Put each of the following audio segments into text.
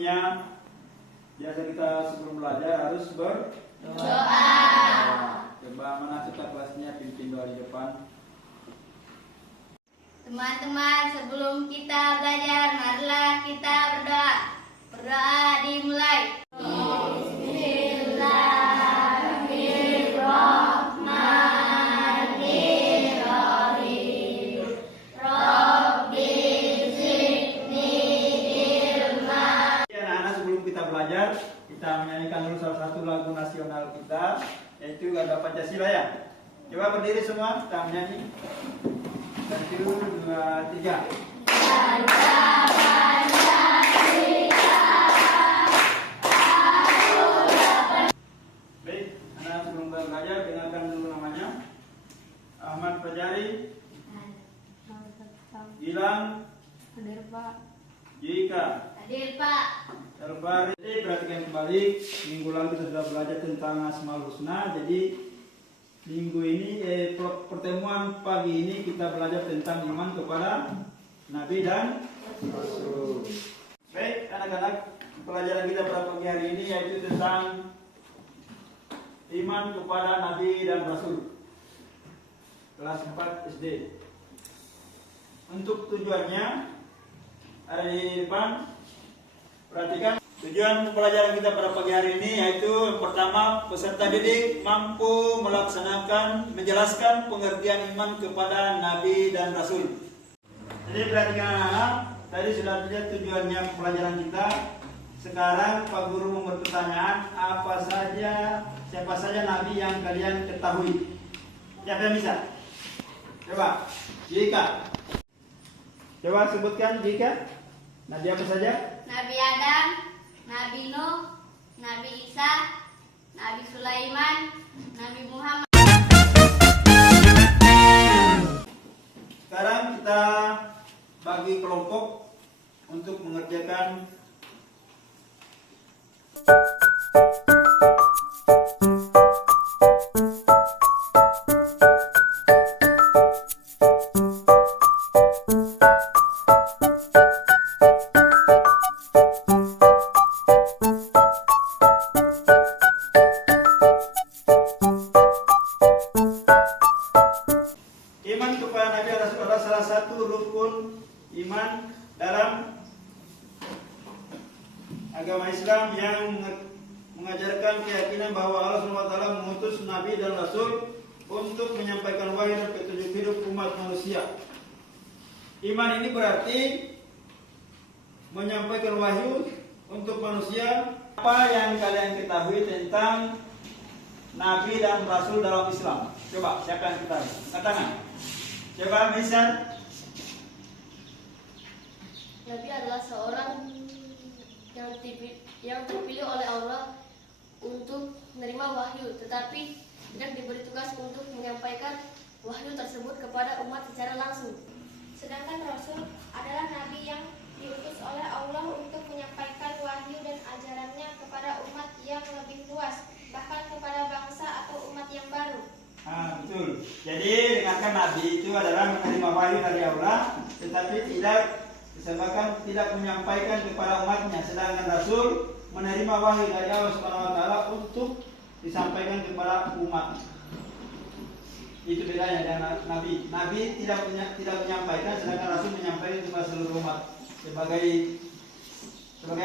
sebelumnya biasa kita sebelum belajar harus Doa. Coba mana kita kelasnya pimpin doa di depan. Teman-teman, sebelum kita belajar, marilah kita berdoa. Berdoa dimulai. Bismillahirrahmanirrahim. Rabbi zidni ilma. Anak-anak, sebelum kita belajar, kita menyanyikan dulu salah satu lagu nasional kita, yaitu Ganda Pancasila ya. Coba berdiri semua, kita menyanyi. 1, 2, 3. Baik, anak sebelum belajar dengarkan dulu namanya. Ahmad Fajari, Gilang, Hadir Pak. Jika, Hadir Pak. Elfari. Jadi perhatikan kembali, minggu lalu kita sudah belajar tentang Asmaul Husna. Jadi minggu ini, pertemuan pagi ini kita belajar tentang iman kepada Nabi dan Rasul. Baik anak-anak, pelajaran kita pada pagi hari ini yaitu tentang iman kepada Nabi dan Rasul. Kelas 4 SD. Untuk tujuannya ada di depan. Perhatikan tujuan pelajaran kita pada pagi hari ini yaitu yang pertama, peserta didik mampu menjelaskan pengertian iman kepada Nabi dan Rasul. Jadi perhatikan anak-anak, tadi sudah lihat tujuannya pelajaran kita. Sekarang Pak Guru memberi pertanyaan, siapa saja Nabi yang kalian ketahui? Siapa yang bisa? Coba, Jika. Coba sebutkan Jika. Nabi apa saja? Nabi Adam, Nabi Nuh, Nabi Isa, Nabi Sulaiman, Nabi Muhammad. Sekarang kita bagi kelompok untuk mengerjakan iman kepada Nabi dan Rasul adalah salah satu rukun iman dalam agama Islam yang mengajarkan keyakinan bahwa Allah SWT mengutus Nabi dan Rasul untuk menyampaikan wahyu dan petunjuk hidup umat manusia. Iman ini berarti menyampaikan wahyu untuk manusia. Apa yang kalian ketahui tentang Nabi dan Rasul dalam Islam? Coba, siapa yang ketahui? Angkat tangan. Coba, Misan. Nabi adalah seorang yang terpilih oleh Allah untuk menerima wahyu, tetapi tidak diberi tugas untuk menyampaikan wahyu tersebut kepada umat secara langsung. Sedangkan Rasul adalah Nabi yang diutus oleh Allah untuk menyampaikan wahyu dan ajarannya kepada umat yang lebih luas, bahkan kepada bangsa atau umat yang baru. Betul. Jadi dengarkan, Nabi itu adalah menerima wahyu dari Allah, tetapi tidak menyampaikan kepada umatnya. Sedangkan Rasul menerima wahyu dari Allah Subhanahu Wa Taala untuk disampaikan kepada umat. Itu bedanya dengan Nabi. Nabi tidak menyampaikan, sedangkan Rasul menyampaikan kepada seluruh umat. Sebagai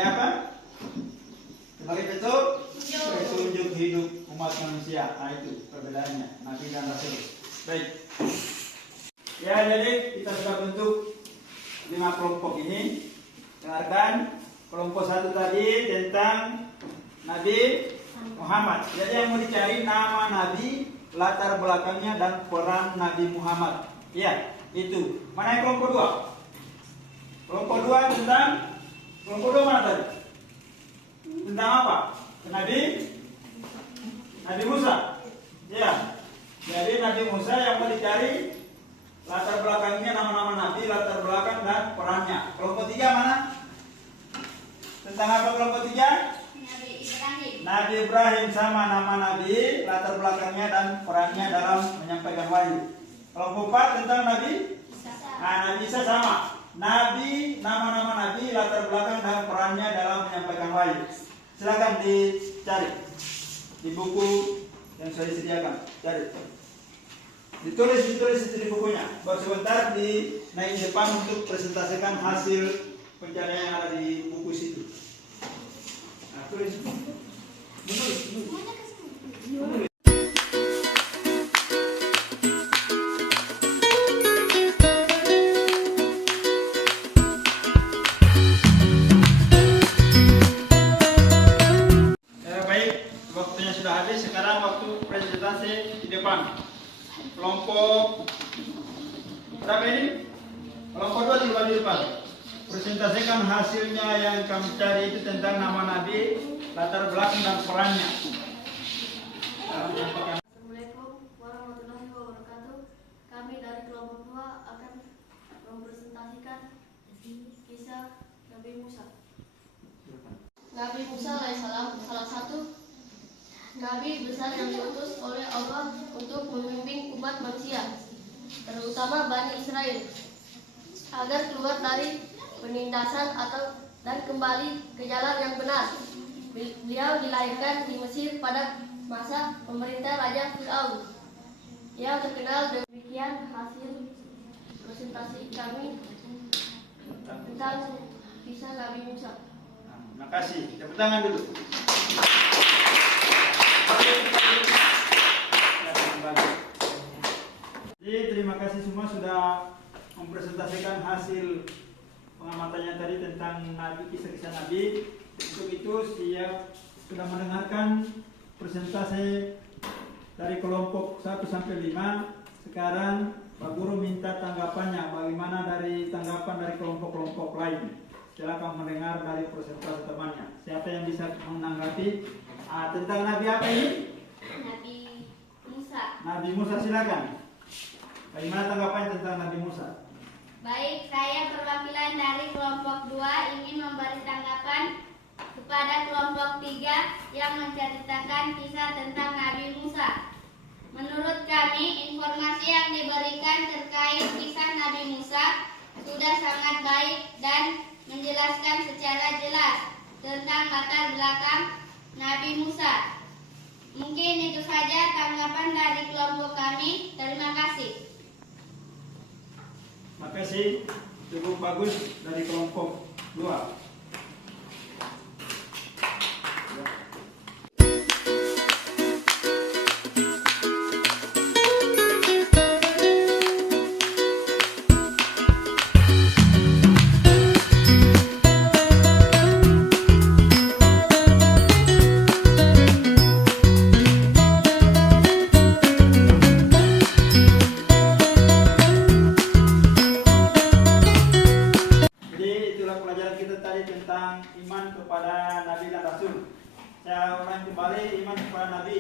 apa? Sebagai petunjuk hidup umat manusia. Nah, itu perbedaannya Nabi dan Rasul. Baik. Ya, jadi kita sudah bentuk 5 kelompok ini. Dengarkan, kelompok 1 tadi tentang Nabi Muhammad. Jadi yang mau dicari nama Nabi, latar belakangnya dan peran Nabi Muhammad. Iya, itu. Mana yang kelompok 2? Kelompok 2 tentang kelompok 2 mana tadi? Tentang apa? Nabi Musa. Ya. Jadi Nabi Musa yang mau dicari latar belakangnya, nama-nama Nabi, latar belakang dan perannya. Kelompok 3 mana? Tentang apa kelompok 3? Nabi Ibrahim. Nabi Ibrahim sama nama Nabi, latar belakangnya dan perannya dalam menyampaikan wahyu. Kelompok 4 tentang Nabi Isa. Nabi Isa sama nabi, nama-nama nabi, latar belakang dan perannya dalam menyampaikan wahyu. Silakan dicari di buku yang saya sediakan. Cari. Ditulis itu di bukunya. Buat sebentar di naik depan untuk presentasikan hasil pencarian yang ada di buku situ. Nah, tulis. Menulis. Waktunya sudah habis. Sekarang waktu presentasi di depan. Kelompok berapa ini? Kelompok 2 di depan. Presentasikan hasilnya yang kamu cari itu tentang nama nabi, latar belakang dan perannya. Assalamualaikum warahmatullahi wabarakatuh. Kami dari kelompok 2 akan mempresentasikan kisah Nabi Musa. Nabi Musa alaihissalam salah satu Nabi besar yang diutus oleh Allah untuk membimbing umat manusia, terutama Bani Israel, agar keluar dari penindasan dan kembali ke jalan yang benar. Beliau dilahirkan di Mesir pada masa pemerintah Raja Fir'aun. Yang terkenal. Demikian hasil presentasi kami tentang kisah Nabi Musa. Terima kasih. Tepuk tangan dulu. Jadi terima kasih semua sudah mempresentasikan hasil pengamatannya tadi tentang Nabi, kisah-kisah Nabi. Untuk itu siap sudah mendengarkan presentasi dari kelompok 1 sampai 5. Sekarang Pak Guru minta tanggapannya, bagaimana dari tanggapan dari kelompok-kelompok lain setelah kamu mendengar dari presentasi temannya. Siapa yang bisa menanggapi tentang Nabi apa ini? Nabi Musa. Nabi Musa, silakan. Bagaimana tanggapan tentang Nabi Musa? Baik, saya perwakilan dari kelompok 2 ingin memberi tanggapan kepada kelompok 3 yang menceritakan kisah tentang Nabi Musa. Menurut kami, informasi yang diberikan terkait kisah Nabi Musa sudah sangat baik dan menjelaskan secara jelas tentang latar belakang Nabi Musa. Mungkin itu saja tanggapan dari kelompok kami. Terima kasih. Terima kasih. Cukup bagus dari kelompok 2.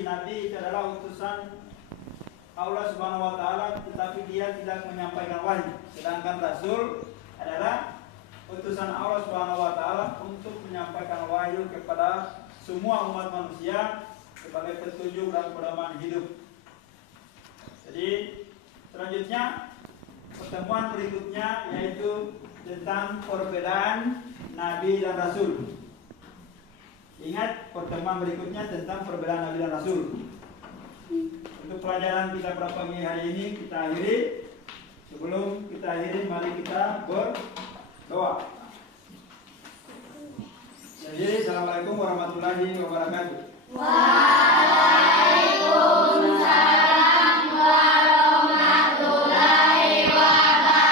Nabi itu adalah utusan Allah Subhanahu wa taala, tetapi dia tidak menyampaikan wahyu. Sedangkan Rasul adalah utusan Allah Subhanahu wa taala untuk menyampaikan wahyu kepada semua umat manusia sebagai petunjuk dan pedoman hidup. Jadi selanjutnya pertemuan berikutnya yaitu tentang perbedaan Nabi dan Rasul. Ingat, pertemuan berikutnya tentang perbedaan Nabi dan Rasul. Untuk pelajaran kita pada pagi hari ini kita akhiri. Sebelum kita akhiri, mari kita berdoa. Jadi, Assalamualaikum warahmatullahi wabarakatuh. Waalaikumsalam warahmatullahi wabarakatuh.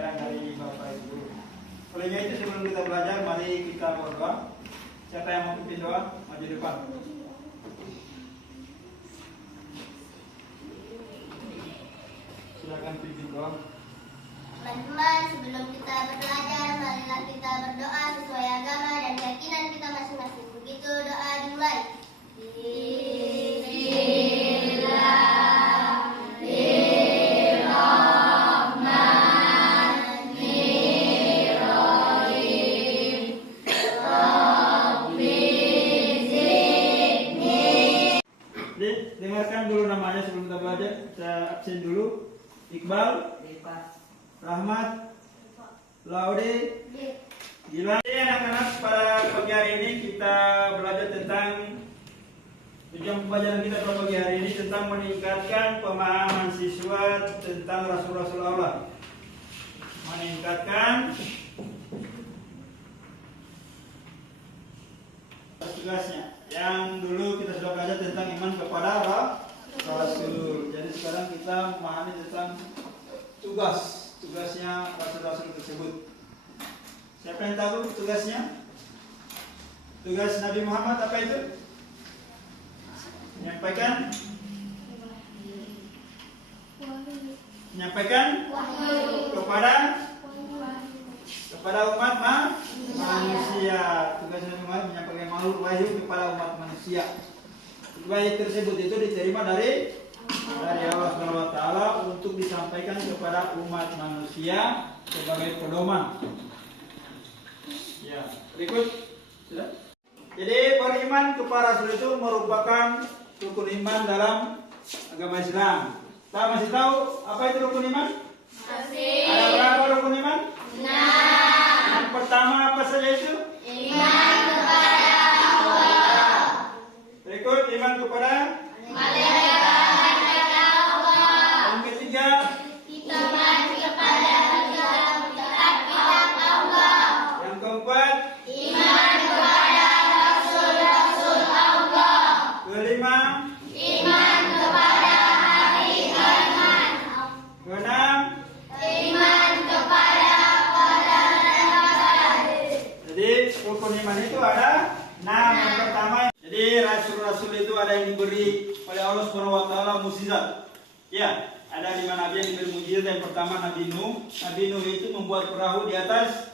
ajaran dari Bapak Ibu. Olehnya itu sebelum kita belajar, mari kita berdoa. Siapa yang mau pimpin doa? Maju depan. Silakan pimpin doa. Teman-teman, sebelum kita belajar, marilah kita berdoa sesuai agama dan keyakinan kita masing-masing. Begitu doa dimulai. Dengarkan dulu namanya sebelum kita belajar. Saya absen dulu. Iqbal, Rahmat, Laude, Gilang. Jadi anak-anak, pada pagi hari ini kita belajar tentang tujuan pembelajaran kita pada pagi hari ini tentang meningkatkan pemahaman siswa tentang Rasul-Rasul Allah. Meningkatkan tugasnya. Yang dulu kita sudah belajar tentang iman kepada Rasul. Jadi sekarang kita memahami tentang tugasnya Rasul-Rasul tersebut. Siapa yang tahu tugasnya? Tugas Nabi Muhammad apa itu? Menyampaikan kepada umat manusia. Tugas Nabi Muhammad menyampaikan wahyu kepada umat manusia. Wahyu tersebut itu diterima dari Allah SWT untuk disampaikan kepada umat manusia sebagai pedoman. Ya, berikut. Sudah? Jadi beriman kepada Rasul itu merupakan rukun iman dalam agama Islam. Kita masih tahu apa itu rukun iman? Masih. Ada berapa rukun iman? 6. Yang pertama apa saja itu? Iman kepada Allah. Berikut iman kepada Malaikat Allah. yang ketiga Iman kepada kitab-kitab Allah. yang keempat Iman kepada Rasul-Rasul Allah. kelima Iman kepada hari kiamat. keenam. Iman kepada qadar dan qadar. Jadi rukun iman itu ada 6. Yang pertama, jadi Rasul-Rasul itu ada yang diberi oleh Allah SWT mukjizat. Ya, ada 5 nabi yang diberi mukjizat. Yang pertama Nabi Nuh. Nabi Nuh itu membuat perahu di atas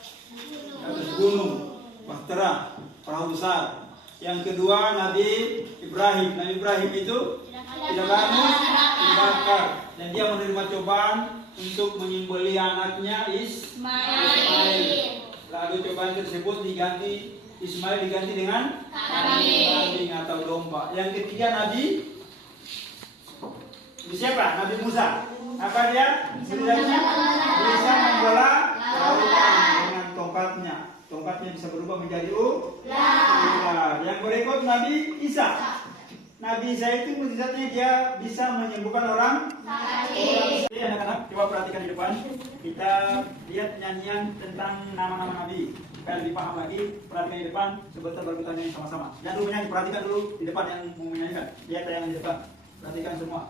gunung, bahtera, perahu besar. Yang kedua Nabi Ibrahim. Nabi Ibrahim itu tidak hangus, dibakar, dan dia menerima cobaan untuk menyembelih anaknya Ismail. Lalu cobaan tersebut diganti, Ismail diganti dengan kambing atau domba. Yang ketiga Nabi siapa? Nabi Musa. Apa dia? Bisa membelah lautan dengan tongkatnya. Tongkatnya bisa berubah menjadi ular. Yang berikut Nabi Isa. Nabi Isa itu mukjizatnya dia bisa menyembuhkan orang sakit. Jadi anak-anak coba perhatikan di depan. Kita lihat nyanyian tentang nama-nama Nabi. Supaya lebih paham lagi, perhatikan di depan. Sebentar baru kita nyanyi sama-sama. Dan dulu menyanyi, perhatikan dulu di depan yang mau menyanyikan. Lihat yang di depan. Perhatikan semua.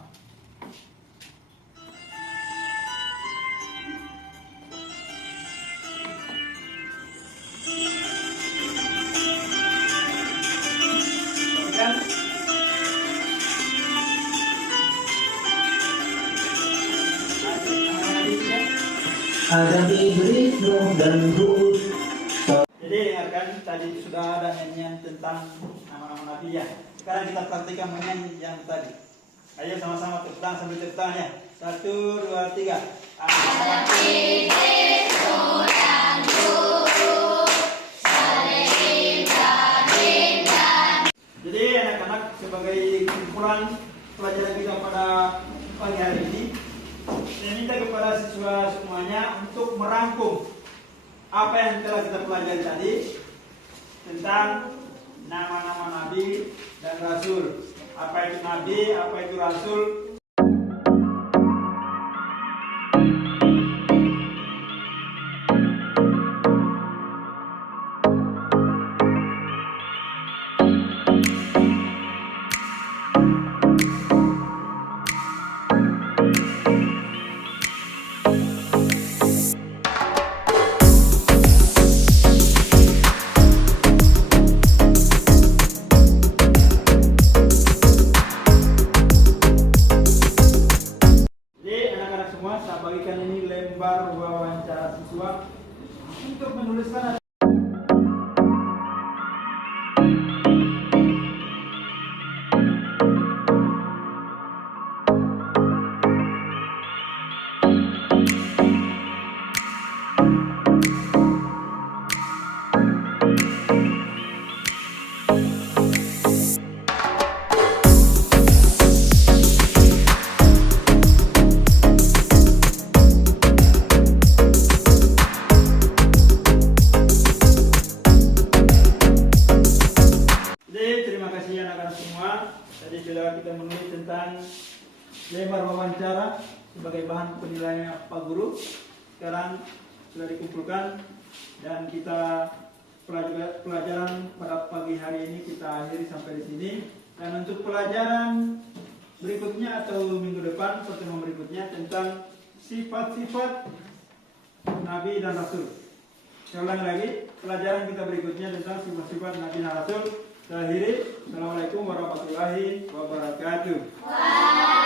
Adam, Iblis, Nuh, dan Hud. Jadi dengarkan, tadi sudah ada nyanyian tentang nama-nama Nabi ya. Sekarang kita praktikkan menyanyi yang tadi. Ayo sama-sama tepuk tangan sambil tepuk tangan ya. 1, 2, 3. Adam, Iblis, Nuh, dan Hud. Saleh, Ibrahim, dan Jadi anak-anak, sebagai kumpulan pelajaran kita pada pagi hari ini, saya minta kepada siswa semuanya untuk merangkum apa yang telah kita pelajari tadi tentang nama-nama Nabi dan Rasul. Apa itu Nabi, apa itu Rasul. wawancara siswa untuk menuliskan terima kasih anak-anak semua. Tadi sudah kita menulis tentang lembar wawancara sebagai bahan penilaian Pak Guru. Sekarang sudah dikumpulkan dan kita pelajaran pada pagi hari ini kita akhiri sampai di sini. Dan untuk pelajaran berikutnya atau minggu depan pertemuan berikutnya tentang sifat-sifat Nabi dan Rasul. Saya ulang lagi, pelajaran kita berikutnya tentang sifat-sifat Nabi dan Rasul. Saya akhiri. Assalamualaikum warahmatullahi wabarakatuh.